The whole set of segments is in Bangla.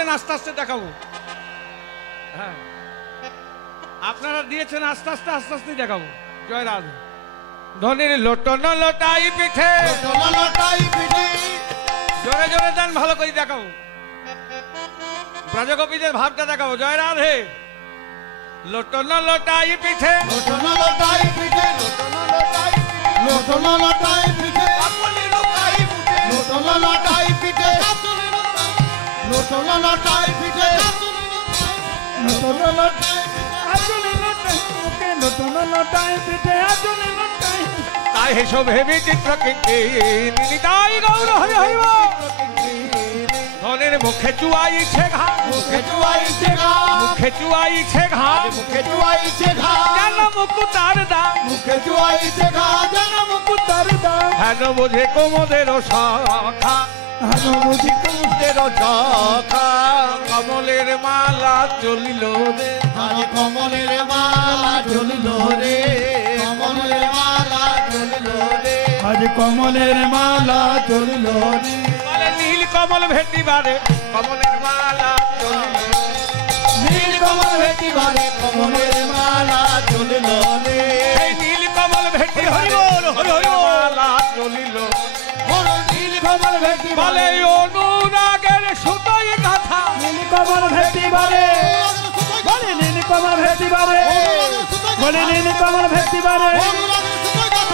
দিলেন আস্তে আস্তে দেখাবো। হ্যাঁ, আপনারা দিয়েছেন আস্তে আস্তে আস্তে আস্তে দেখাবো। জয় রাধে। ধনির লোটন লোটাই পিঠে, জোরে জোরে দেন, ভালো করে দেখাবো। ব্রজগোপীদের ভাবটা দেখাবো। জয় রাধে। লোটন লোটাই পিঠে, লোটন লোটাই পিঠে, লোটন লোটাই পিঠে, লোটন লোটাই পিঠে, কাপলি লোটাই পিঠে, লোটন লোটাই পিঠে, কাপলি লোটাই, লোটন লোটাই পিঠে, কাপলি লোটাই, লোটন লোটাই পিঠে, আজলি লোটাই, ওকে লোটন লোটাই পিঠে, আজলি লোটাই। তাই হেসব হেবি চিত্রকীর্তি নিতাই গৌর হরি হরি বল। ধনের মুখে চুয়াইছে ঘা, মুখে চুয়াইছে ঘা, মুখে চুয়াইছে ঘা, মুখে চুয়াইছে ঘা, জান মুকুতার দাম, মুখে চুয়াইছে ঘা, জান মুকুতার দাম। হেন বোঝে কোমদের শাখা, হেন বুঝি কুমুদের শাখা, কমলের মালা চলিল রে, আজ কমলের মালা ঝুলিল রে, কমলের মালা ঝুলিল রে, আজ কমলের মালা ঝুলিল রে। বলে নীল কমল ভেটিবারে কমলের মালা চলিল, নীল কমল ভেটিবারে কমলের মালা ঝুলিল রে, এই নীল কমল ভেটি হরি বল হরি হরি মালা চলিল। নীল কমল ভেটিবারে, বলে অনুরাগের সুতোই কথা, নীল কমল ভেটিবারে, বলে নীল কমল ভেটিবারে, বলে নীল কমল ভেটিবারে,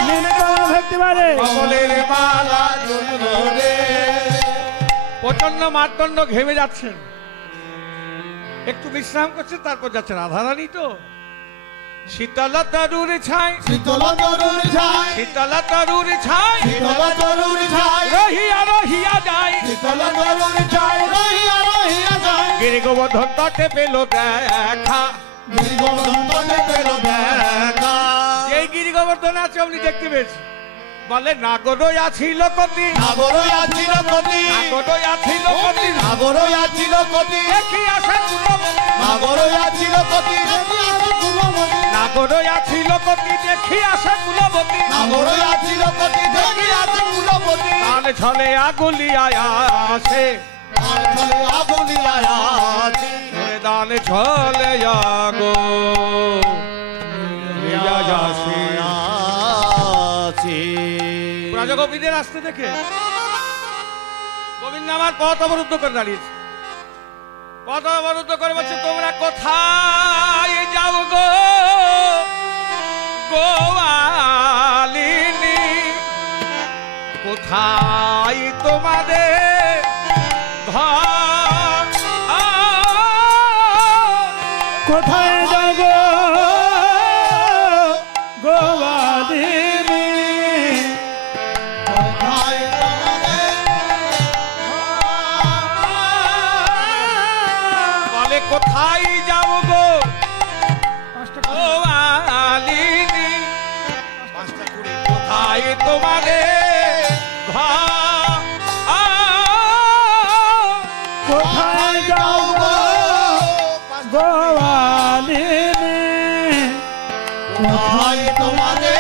নীল কমল ভেটিবারে, কমলের মালা ঝুলিল রে। প্রচন্ড মারদণ্ড ঘেমে যাচ্ছেন, একটু বিশ্রাম করছেন, তারপর যাচ্ছে রাধারানী। তো শীতল তরুর ছাই, শীতল তরুর ছাই, শীতল তরুর ছাই, শীতল তরুর ছাই, রহিয়া রহিয়া যায়, শীতল তরুর ছাই, রহিয়া রহিয়া যায়। গিরি গোবর্ধন তটে পেল দেখা, গিরি গোবর্ধন তটে পেল দেখা, এই গিরি গোবর্ধন আছে আপনি দেখতে পেয়েছি। বলে নাগরই আছিল কতি, নাগরই আছিল কতি, নাগরই আছিল কতি, নাগরই আছিল কতি, দেখি আসে কুলবতী, নাগরই আছিল কতি, দেখি আসে কুলবতী, নাগরই আছিল কতি, দেখি আসে কুলবতী, নাগরই আছিল কতি, দেখি আসে কুলবতী। কান ছলে আগুলিয়া আসে, আর চলে আগুলিয়া আসি, দান ছলে আগো আসে। আসি। ব্রজগোপীদের আসতে দেখে গোবিন্দ আমার পথ অবরুদ্ধ করে দাঁড়িয়েছে। পথ অবরুদ্ধ করে বলছে, তোমরা কোথায় যাও গো গোয়ালিনী, কোথায় তোমাদের ঘর, কোথায় যাব গোয়ালিনী, কোথায় তোমাদের বলে কোথায় যাও গো গোয়ালিনী, কোথায় তোমাদের ঘর, কোথায় যাব গোয়ালিনী, কোথায় তোমাদের